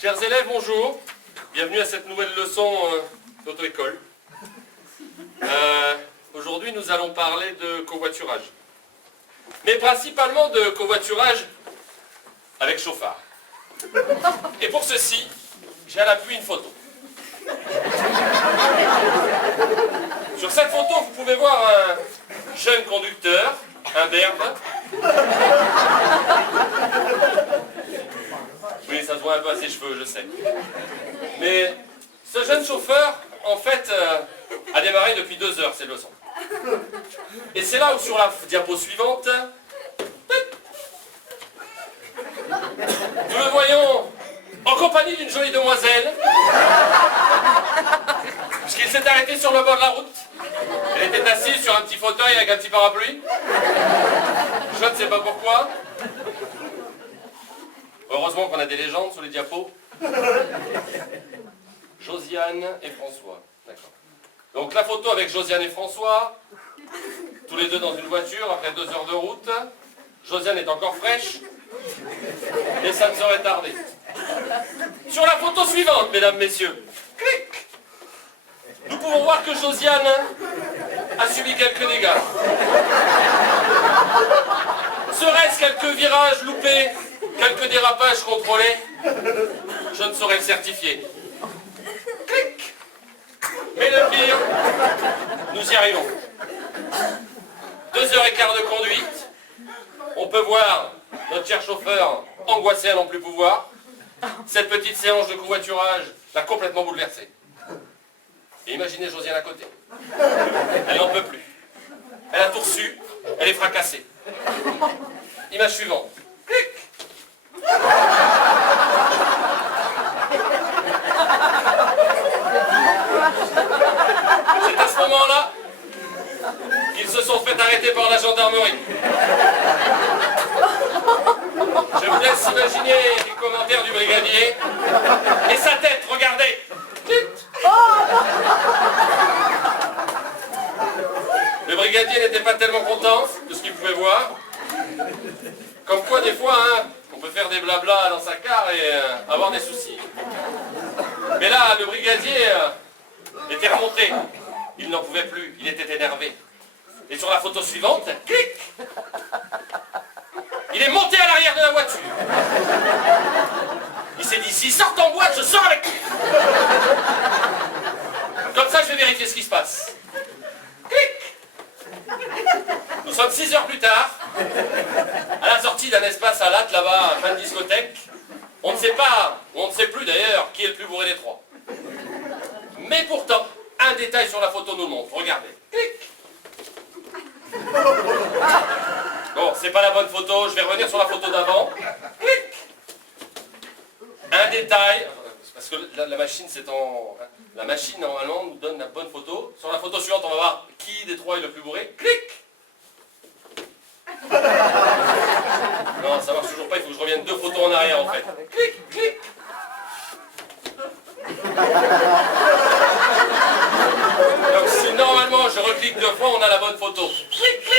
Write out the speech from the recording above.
Chers élèves, bonjour. Bienvenue à cette nouvelle leçon d'auto-école. Aujourd'hui, nous allons parler de covoiturage. Mais principalement de covoiturage avec chauffard. Et pour ceci, j'ai à l'appui une photo. Sur cette photo, vous pouvez voir un jeune conducteur, un berbe. Oui, ça se voit un peu à ses cheveux, je sais. Mais ce jeune chauffeur, en fait, a démarré depuis 2 heures ses leçons. Et c'est là où, sur la diapo suivante, nous le voyons en compagnie d'une jolie demoiselle, puisqu'il s'est arrêté sur le bord de la route. Elle était assise sur un petit fauteuil avec un petit parapluie. Je ne sais pas pourquoi. Heureusement qu'on a des légendes sur les diapos. Josiane et François. D'accord. Donc la photo avec Josiane et François, tous les deux dans une voiture après 2 heures de route. Josiane est encore fraîche, et ça ne saurait tarder. Sur la photo suivante, mesdames, messieurs, clic, nous pouvons voir que Josiane a subi quelques dégâts. Serait-ce quelques virages loupés, quelques dérapages contrôlés? Je ne saurais le certifier. Clic. Mais le pire, nous y arrivons. 2h15 de conduite. On peut voir notre cher chauffeur angoissé à n'en plus pouvoir. Cette petite séance de covoiturage l'a complètement bouleversé. Et imaginez Josiane à côté. Elle n'en peut plus. Elle a tout reçu, elle est fracassée. Image suivante. Clic. C'est à ce moment-là qu'ils se sont fait arrêter par la gendarmerie. Je vous laisse imaginer les commentaires du brigadier. Et sa tête, regardez. Le brigadier n'était pas tellement content de ce qu'il pouvait voir. Comme quoi, des fois, on peut faire des blablas dans sa car et avoir des soucis. Mais là, le brigadier était remonté. Il n'en pouvait plus, il était énervé. Et sur la photo suivante, clic, il est monté à l'arrière de la voiture. Il s'est dit, s'il sort en boîte, je sors avec lui. Comme ça, je vais vérifier ce qui se passe. Clic. Nous sommes 6 heures plus tard, à la sortie d'un espace à latte, là-bas, fin de discothèque. On ne sait pas, on ne sait plus d'ailleurs, qui est le plus bourré des trois. Mais pourtant, un détail sur la photo nous le montre. Regardez. Clic. Bon, c'est pas la bonne photo, je vais revenir sur la photo d'avant. Clic. Un détail, parce que la machine c'est en... La machine normalement nous donne la bonne photo. Sur la photo suivante, on va voir qui des trois est le plus bourré. Clic. Non, ça marche toujours pas, il faut que je revienne 2 photos en arrière en fait. Clic, clic. Donc si normalement je reclique 2 fois, on a la bonne photo. Clic.